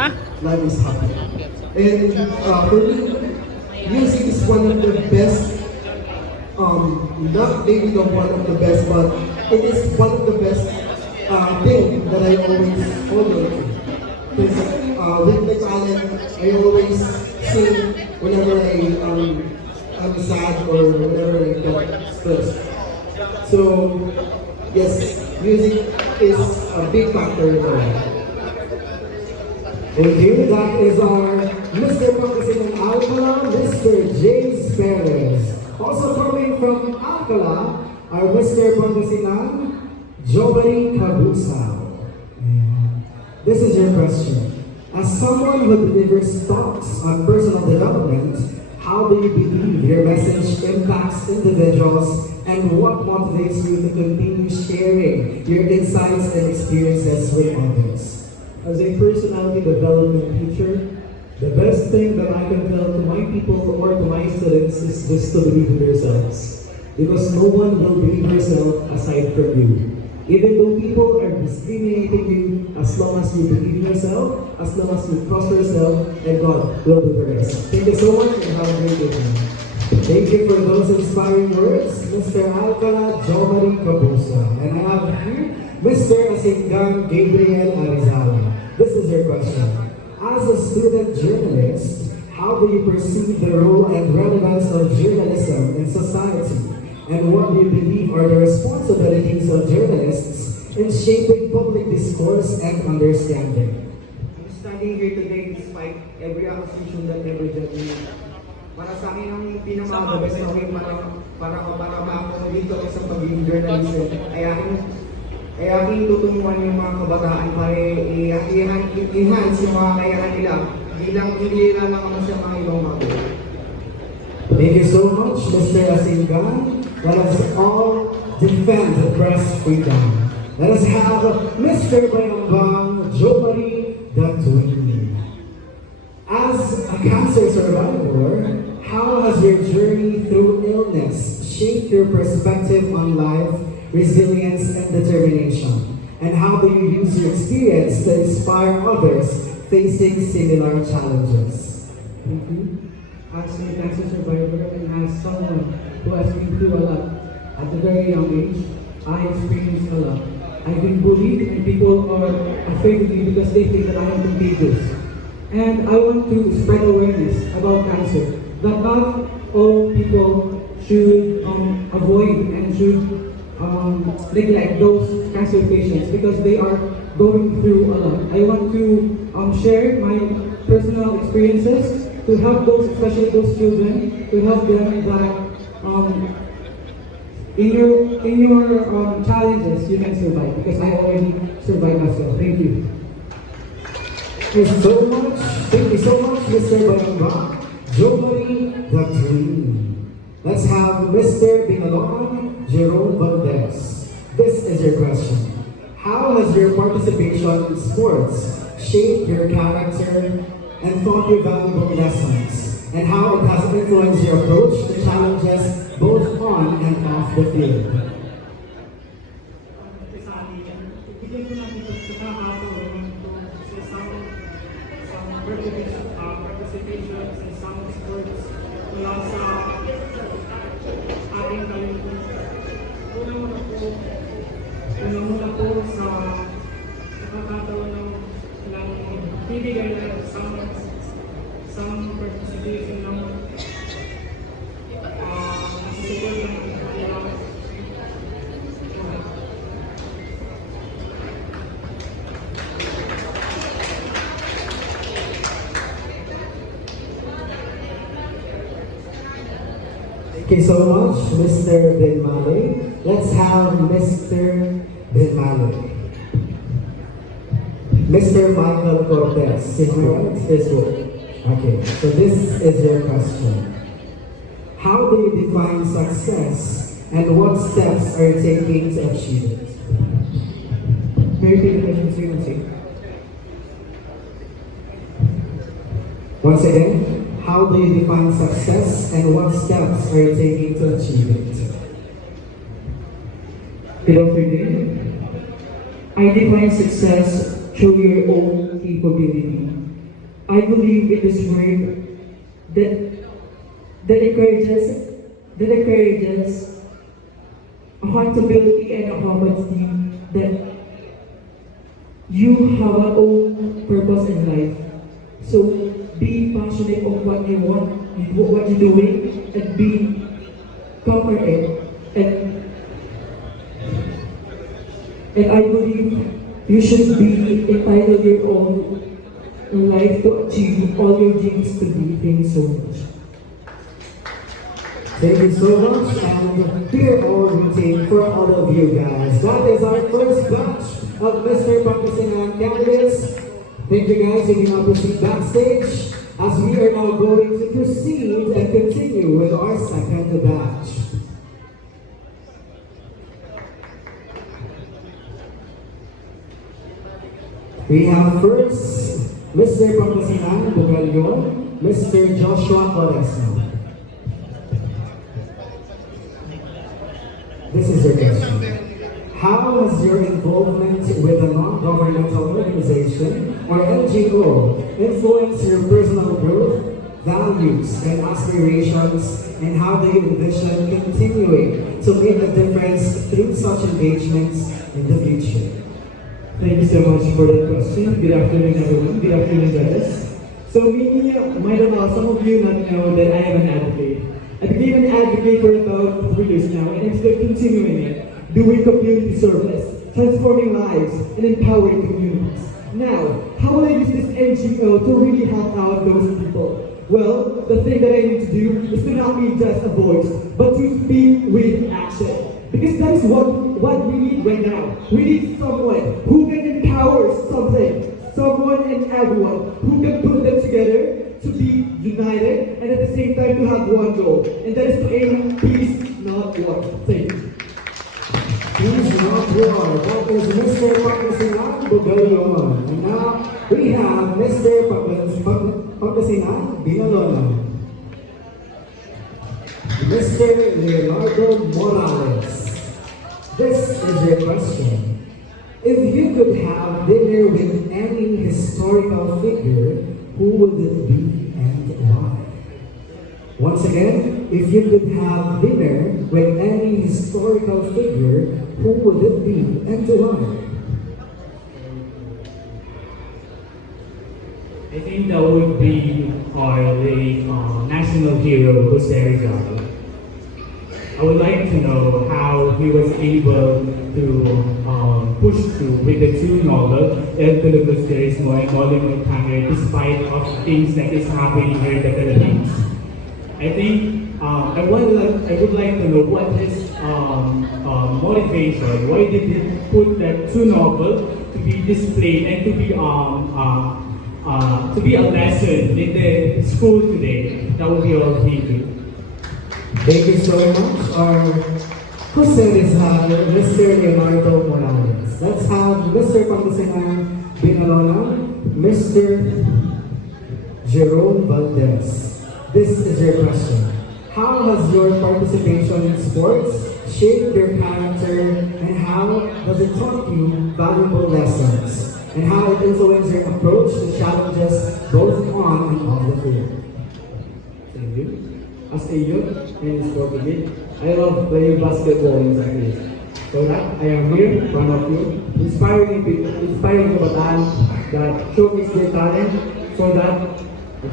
life is happy. And for me, music is one of the best, not maybe the one of the best, but it is one of the best thing that I always hold on to. Because with my talent, I always sing whenever I'm sad or whenever I get stressed. So, yes, music is a big factor in my life. Thank you. That is our Mr. Pangasinan Alcala, Mr. James Perez. Also coming from Alcala, our Mr. Pangasinan, Jobari Cabusao. This is your question. As someone who delivers talks on personal development, how do you believe your message impacts individuals, and what motivates you to continue sharing your insights and experiences with others? As a personality development teacher, the best thing that I can tell to my people or to my students is just to believe in themselves. Because no one will believe yourself aside from you. Even though people are discriminating you, as long as you believe in yourself, as long as you trust yourself, and God will do the rest. Thank you so much and have a great day. Thank you for those inspiring words, Mr. Alcala Jomari Cabusa. And I have here Mr. Asingan Gabriel Arizala. This is your question. As a student journalist, how do you perceive the role and relevance of journalism in society? And what do you believe are the responsibilities of journalists in shaping public discourse and understanding? I'm standing here today despite every accusation that ever judged me. Para sa akin ang pinaka-the best na para ako dito sa pagiging journalist ay aking tutunguhan yung mga kabataan para i-enhance yung mga kakayahan nila hindi lang ako sa mga ibang bagay. Thank you so much, Mr. Asingan. Let us all defend the press freedom. Let us have Mr. Bayambang Jomari Datwini. As a cancer survivor, how has your journey through illness shaped your perspective on life, resilience, and determination? And how do you use your experience to inspire others facing similar challenges? Thank you. As a cancer survivor and as someone who has been through a lot at a very young age, I experienced a lot. I've been bullied and people are afraid of me because they think that I am contagious. And I want to spread awareness about cancer, that not all people should avoid and should neglect those cancer patients because they are going through a lot. I want to share my personal experiences to help those, especially those children, to help them that in your challenges you can survive, because I already survived as well. Thank you. Thank you so much. Thank you so much, Mr. Bayamba Jomari Datwini. Let's have Mr. Binalongan Jerome Valdez. This is your question. How has your participation in sports shaped your character and taught you valuable lessons? And how it has influenced your approach to challenges both on and off the field? Participations in some sports mula sa ating talento. Unang-una po sa nakakataon ng bibigay na some participation ng nasusugal ng kailangan. Thank you so much, Mr. Benmale. Let's have Mr. Benmale. Mr. Michael Cortez. Is right? Is good. Okay, so this is your question. How do you define success and what steps are you taking to achieve it? May repeat the question, sir. Once again, how do you define success and what steps are you taking to achieve it? Good afternoon. I define success through your own capability. I believe in this word that encourages accountability and accountability, that you have an own purpose in life. So be passionate of what you want, what you're doing, and be conquer it. And I believe you should be entitled your own life to achieve all your dreams to be. Thank you so much. Thank you so much, and dear all routine for all of you guys. That is our first batch of Mr. Pangasinan candidates. Thank you guys. You can now proceed backstage as we are now going to proceed and continue with our second batch. We have first Mr. Pangasinan Bugalyon, Mr. Joshua Oresno. This is your question. How has your involvement with a non-governmental organization or NGO influenced your personal growth, values, and aspirations, and how do you envision continuing to make a difference through such engagements in the future? Thank you so much for that question. Good afternoon, everyone. Good afternoon, guys. So, some of you not know that I am an advocate. I became an advocate for about 3 years now, and I'm still continuing it, doing community service, transforming lives, and empowering communities. Now, how will I use this NGO to really help out those people? Well, the thing that I need to do is to not be just a voice, but to speak with action. Because that is what we need right now. We need someone who can empower someone and everyone, who can put them together to be united, and at the same time to have one goal, and that is to aim peace, not war. Thank you. Peace, not war. That is Mr. Pangasinan Bugalyon. And now we have Mr. Pangasinan Binalona. Mr. Leonardo Morales. This is your question. If you could have dinner with any historical figure, who would it be and why? Once again, if you could have dinner with any historical figure, who would it be and why? I think that would be our late national hero, Jose Rizal. I would like to know how he was able to push through with the two novels, El Turismo and Golden Rectangle, despite of things that is happening here in the Philippines. I think I would like to know what his motivation. Why did he put that two novels to be displayed and to be a lesson in the school today? That would be all. Thank you. Thank you so much. Our Jose Rizal, Mr. Leonardo Morales. Let's have Mr. Pangasinan Binalona, Mr. Jerome Valdez. This is your question. How has your participation in sports shaped your character, and how does it taught you valuable lessons? And how it influenced your approach to challenges both on and off the field? Thank you. As a youth and sport kid, I love playing basketball in Sashing. So that I am here in front of you, inspiring kabataan that showcase their talent, so that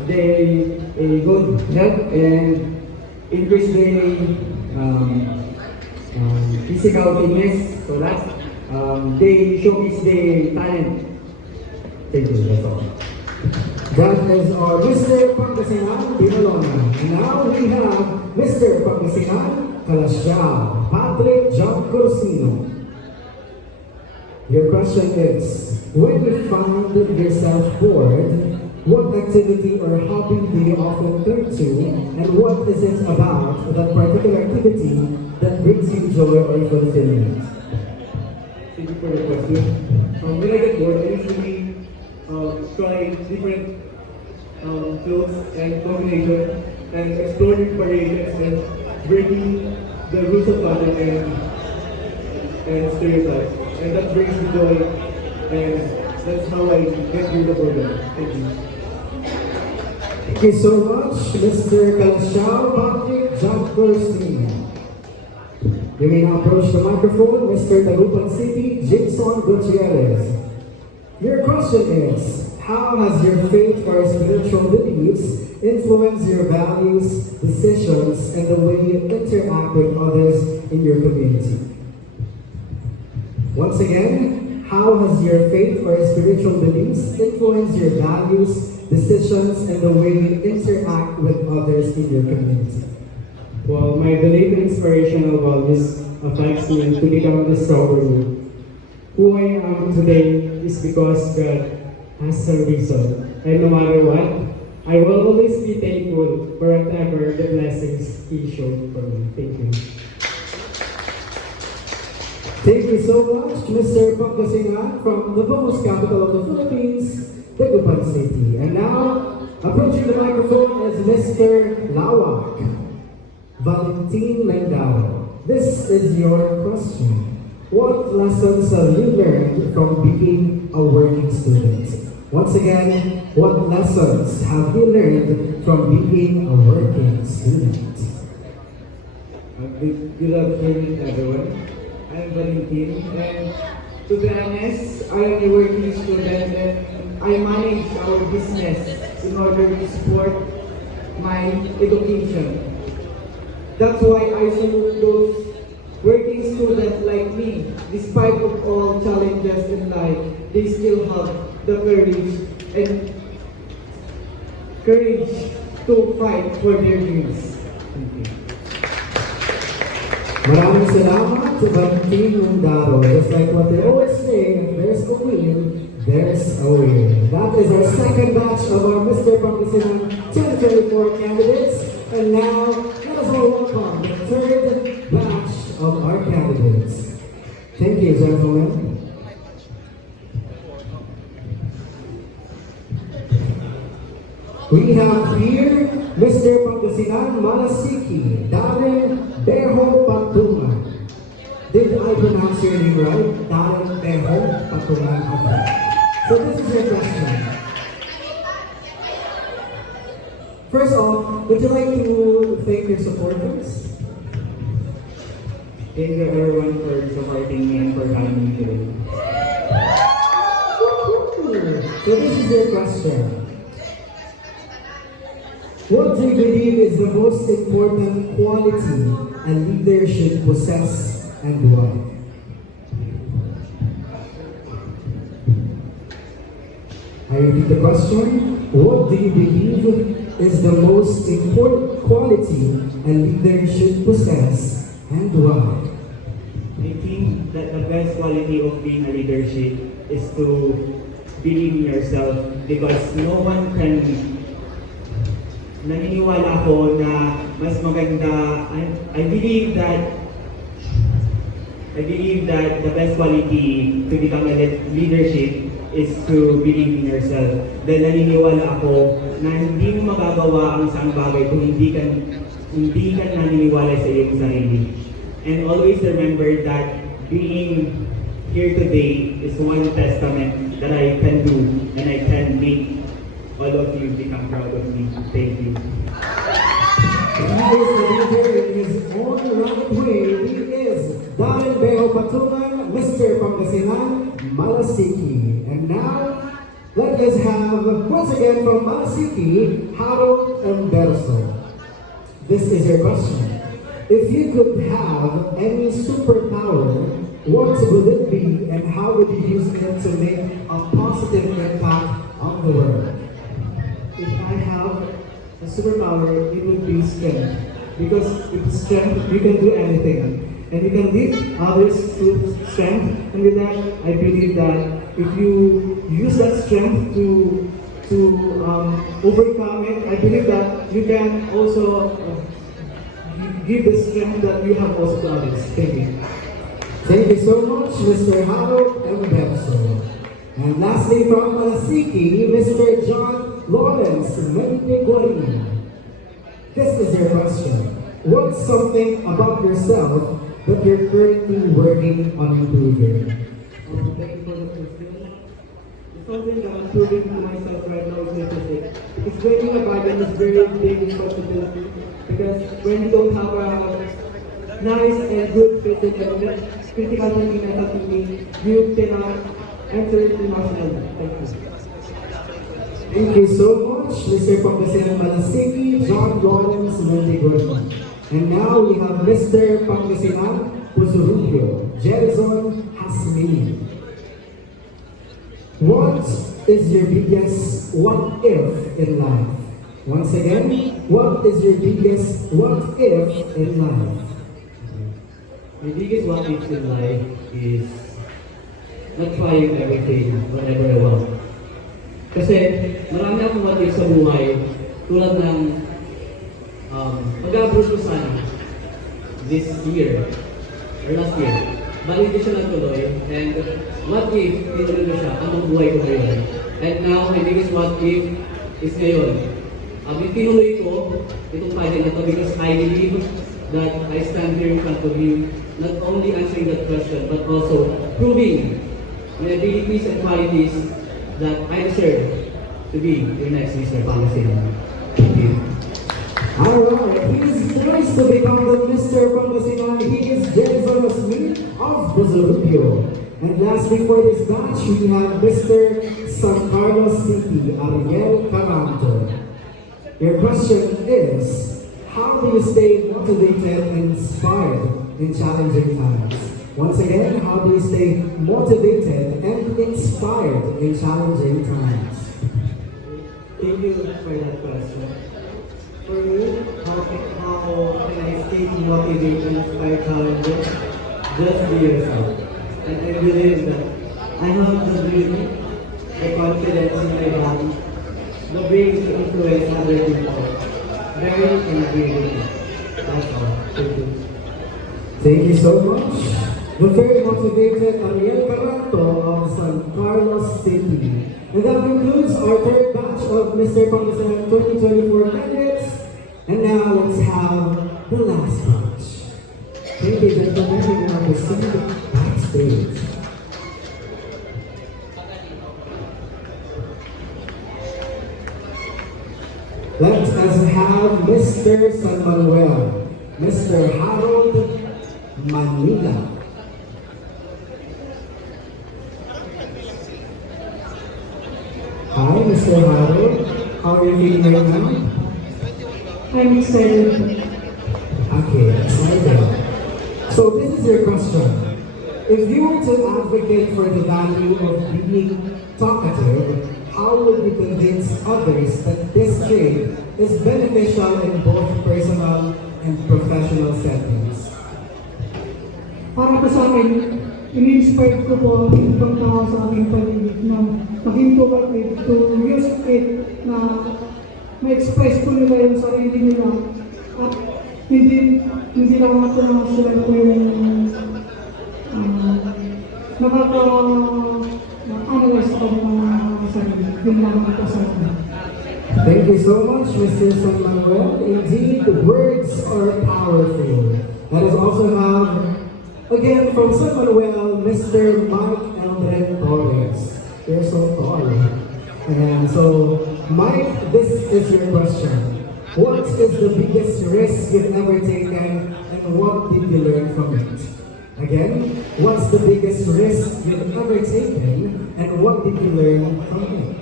they a good health and increase their physical fitness, so that they showcase their talent. Thank you. That's all. That is our Mr. Pangasinan Binalona. Now we have Mr. Pangasinan Calasiao, Patrick John Corsino. Your question is, when you find yourself bored, what activity or hobby do you often turn to, and what is it about that particular activity that brings you joy or fulfillment? Thank you for the question. When I get bored, I usually try different clothes and combination and explore new variations and breaking the rules of pattern and stereotypes. And that brings me joy, and that's how I get through the program. Thank you. Thank you so much, Mr. Calashao Patrick John Senior. You may now approach the microphone, Mr. Tagupan City, Jason Gutierrez. Your question is, how has your faith or spiritual beliefs influenced your values, decisions, and the way you interact with others in your community? Once again, how has your faith or spiritual beliefs influenced your values, decisions, and the way you interact with others in your community? Well, my belief and inspirational values affects me to become the stronger me. Who I am today is because God has a reason. And no matter what, I will always be thankful for whatever the blessings He showed for me. Thank you. Thank you so much, Mr. Pangasinan from the most capital of the Philippines, Tagupan City. And now, approaching the microphone is Mr. Lawak, Valentin Lendao. This is your question. What lessons have you learned from being a working student? Once again, what lessons have you learned from being a working student? Good afternoon, everyone. I'm Valentin, and to be honest, I am a working student and I manage our business in order to support my education. That's why I salute those working students like me. Despite of all challenges in life, they still have the courage to fight for their dreams. Thank you. Maraming salamat sa Valentin Lendao. Just like what they always say, if there's a will, there's a way. That is our second batch of our Mr. Pangasinan 2024 candidates. And now, let us all welcome the third batch of our candidates. Thank you, gentlemen. We have here Mr. Pangasinan Malasiki, Darren Beho Patungan. Did I pronounce your name right? Darren Beho Patungan. Okay. So this is your question. First off, would you like to thank your supporters? Thank you everyone for supporting me and for having me today. So this is your question. What do you believe is the most important quality a leader should possess and why? I repeat the question. What do you believe is the most important quality a leader should possess and why? I think that the best quality of being a leadership is to believe in yourself because no one can. Naniniwala ako na mas maganda. I believe that the best quality to become a leadership is to believe in yourself. Dahil naniniwala ako na hindi mo magagawa ang isang bagay kung hindi ka naniniwala sa iyong sarili. And always remember that being here today is one testament that I can do and I can make all of you become proud of me. Thank you. He is the leader in his own right way. He is Darren Beho Patungan, Mr. Pangasinan Malasiki. And now, let us have, once again from Malasiki, Harold Emberso. This is your question. If you could have any superpower, what would it be and how would you use it to make a positive impact on the world? If I have a superpower, it would be strength. Because with strength, you can do anything. And you can lead others through strength. And with that, I believe that if you use that strength to overcome it, I believe that you can also give the strength that you have also to others. Thank you. Thank you so much, Mr. Harold Emberso. And lastly from Malasiki, Mr. John Lawrence Meniguarina. This is your question. What's something about yourself that you're currently working on improving? Thank you for the question. Something that I'm proving to myself right now is leadership. it's breaking a bargain is very big responsibility because when you don't have a nice and good critical thinking mental thinking, you cannot enter it emotionally. Thank you. Thank you so much, Mr. Pangasinan Malasiki, John Lawrence, Wendy Gordon. And now we have Mr. Pangasinan Pusurubio, Jerison Hasmini. What is your biggest what if in life? Once again, what is your biggest what if in life? My biggest what if in life is not trying everything whatever I want. Kasi marami akong what if sa buhay tulad ng mag-abroad ko sana this year or last year. Bali hindi siya nagtuloy and what if tinuloy ko siya, anong buhay ko ngayon? And now my biggest what if is ngayon. Tinuloy ko itong project na to because I believe that I stand here in front of you not only answering that question but also proving my abilities and qualities that I deserve to be your next Mr. Pangasinan. Thank you. Alright, he is nice to become the Mr. Pangasinan. He is Jerison Smith of Pusurubio. And lastly for this batch, we have Mr. San Carlos City, Ariel Caranto. Your question is, how do you stay motivated and inspired in challenging times? Once again, how do you stay motivated and inspired in challenging times? Thank you for that question. For me, how can I stay motivated and inspired challenges? Just be yourself. And I believe that I have the beauty, the confidence in my body, the brains to influence other people. Very and ability. That's all. Thank you. Thank you so much. The very motivated Ariel Caranto of San Carlos City. And that concludes our third batch of Mr. Pangasinan 2024 candidates. And now let's have the last batch. Thank you, gentlemen. We will proceed backstage. Let us have Mr. San Manuel, Mr. Harold Manila. Hi, Mr. Harold. How are you feeling right now? I'm excited. Okay, excited. So this is your question. If you were to advocate for the value of being talkative, how would you convince others that this trait is beneficial in both personal and professional settings? Para po sa akin, in-inspired ko po ang ibang tao sa aking paligid na maging talkative to use it na ma-express po nila yung sarili nila at hindi lang ako naman sila po yung nakaka-analyze ko ng sarili. Yung lang ito sa akin. Thank you so much, Mr. San Manuel. Indeed, the words are powerful. Let us also have, again, from San Manuel, Mr. Mike Eldred Torres. You're so tall. And so, Mike, this is your question. What is the biggest risk you've ever taken and what did you learn from it? Again, what's the biggest risk you've ever taken and what did you learn from it?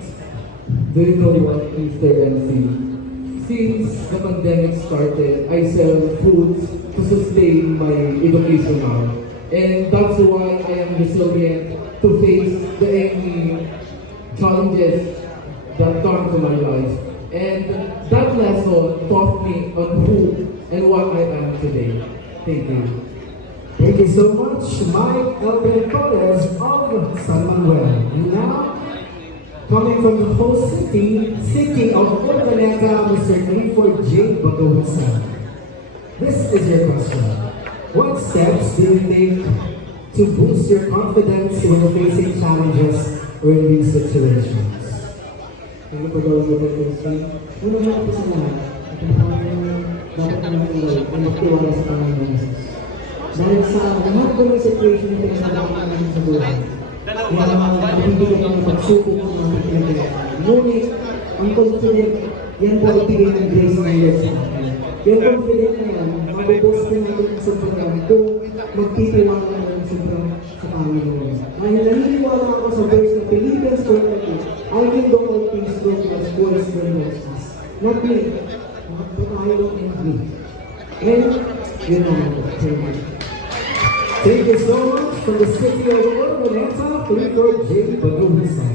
Do you know what, Mr. MC? Since the pandemic started, I sell foods to sustain my education now. And that's why I am resilient to face the any challenges that come to my life. And that lesson taught me on who and what I am today. Thank you. Thank you so much, Mike Elvin Torres of San Manuel. And now, coming from the host city of Urdaneta, Mr. Clifford J. Bagawisan. This is your question. What steps do you take to boost your confidence when facing challenges or in these situations? Ano pa daw yung kasi? Una mo po sa lahat, at ang dapat naman gawin ay magtiwala sa Panginoon. Dahil sa lahat ko ng situation na pinagdadaanan namin sa buhay, kaya mabibigyan ng pagsubok ng mga pinagdadaanan. Ngunit, ang confident, yan po ibigay ng grace ng Lord sa akin. Yung confident na yan, mabubuhos po natin ang sobrang kung magtitiwala na ng sobrang sa Panginoon. Dahil naniniwala ako sa verse na Philippians 4:8, I can do all things through Christ who strengthens us. Not me, but I don't need me. And, yun naman po. Thank you so much from the city of Urbaneta, Clifford J. Baguhisan.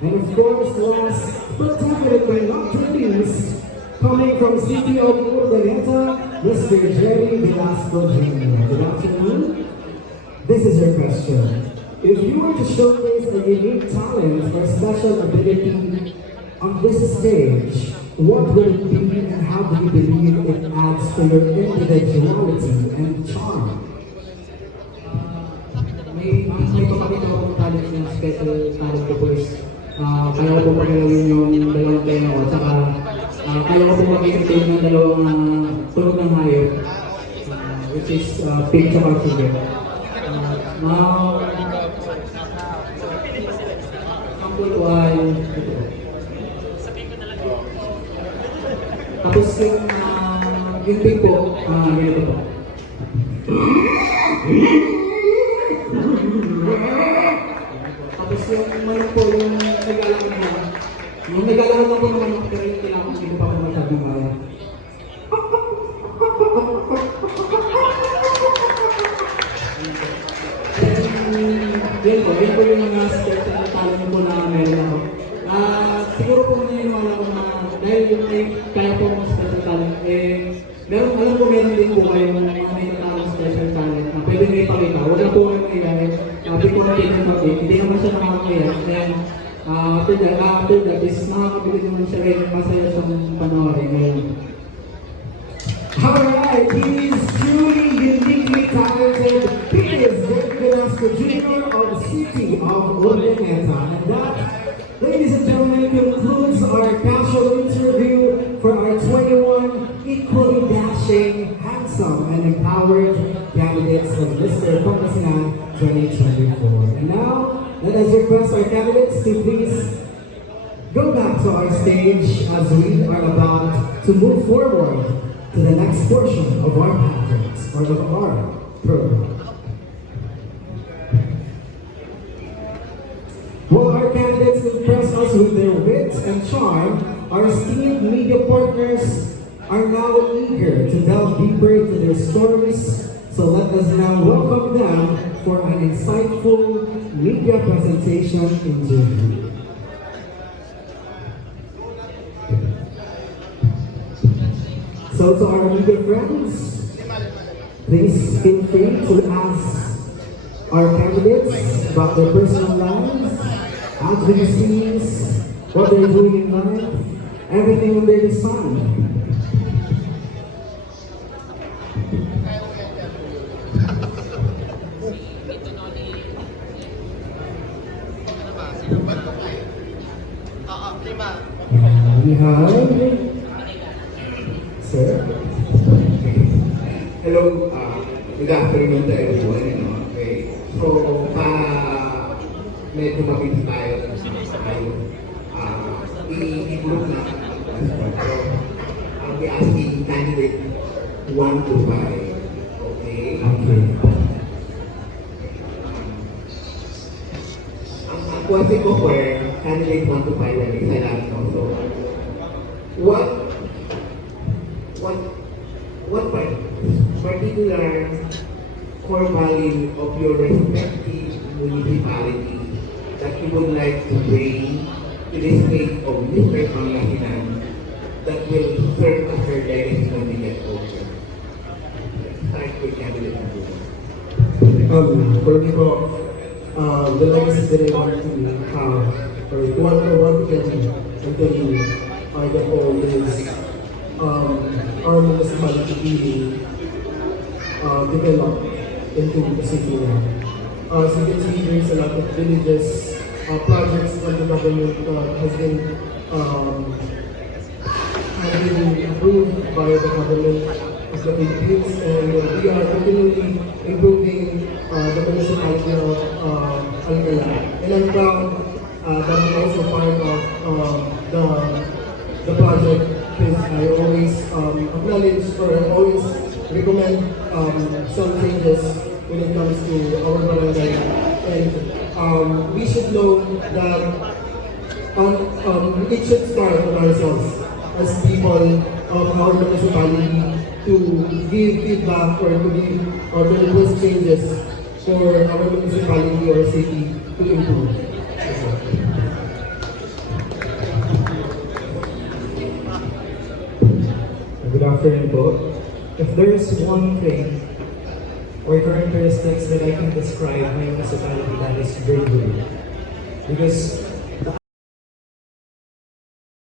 And of course, last but definitely not least, coming from city of Urbaneta, Mr. Jerry Velasco Jr. Good afternoon. This is your question. If you were to showcase a unique talent or special ability on this stage, what would it be and how do you believe it adds to your individuality and charm? May papakita akong talent na special talent ko po is kaya ko po pagalawin yung dalawang tenor ko, at saka kaya ko po mag-entertain ng dalawang tunog ng hayop, which is pig at sugar. Example ko ay tapos yung pig po, ganito po. Tapos yung manok po, yung nag-alakad mo. Yung nag-alakad mo po ng manok, pero yung kailangan hindi ko pa po masyadong kaya. Yun po yung mga special na talent po na meron ako. Siguro po naniniwala ko na dahil yung kaya po mga special talent, alam ko meron din po kayong mga may natarang special talent na pwede nyo ipakita. Huwag na po kayo nangyayari. Sabi ko na pinag-update, hindi naman siya nakakaya. Then, after that is nakakabili naman siya rin. Masaya siyang panoorin ngayon. Alright, he is truly uniquely talented. He is Jerry Velasco Jr. of the city of Urbaneta. And that, ladies and gentlemen, concludes our casual interview for our 21 equally dashing, handsome, and empowered candidates of Mr. Pangasinan 2024. And now, let us request our candidates to please go back to our stage as we are about to move forward to the next portion of our pageant or of our program. While our candidates impress us with their wit and charm, our esteemed media partners are now eager to delve deeper into their stories. So let us now welcome them for an insightful media presentation interview. So to our media friends, please feel free to ask our candidates about their personal lives, advocacies, what they're doing in life, everything under the sun. We have, sir. Hello, good afternoon to everyone. Okay. So, medyo mabilis tayo. I-group na. So, I'll be asking candidate 1 to 5. Okay? Okay. Ang question ko for candidate 1 to 5 ay isa lang. So, what particular core value of your respective municipality that you would like to bring to the state of Mr. Pangasinan that will serve as her legacy when we get older? Start with candidate number 1. For me po, the legacy that I want to have, or want to continue, are the whole is our municipality being developed into the city. As you can see, there's a lot of villages, projects that the government has been approved by the government of the Philippines, and we are continually improving the municipality of Alcala. And I'm proud that I'm also part of the the project because I always acknowledge or I always recommend some changes when it comes to our barangay. And we should know that it should start with ourselves as people of our municipality to give feedback or to give or to request changes for our municipality or city to improve. Good afternoon po. If there is one thing or characteristics that I can describe my municipality, that is bravery. Because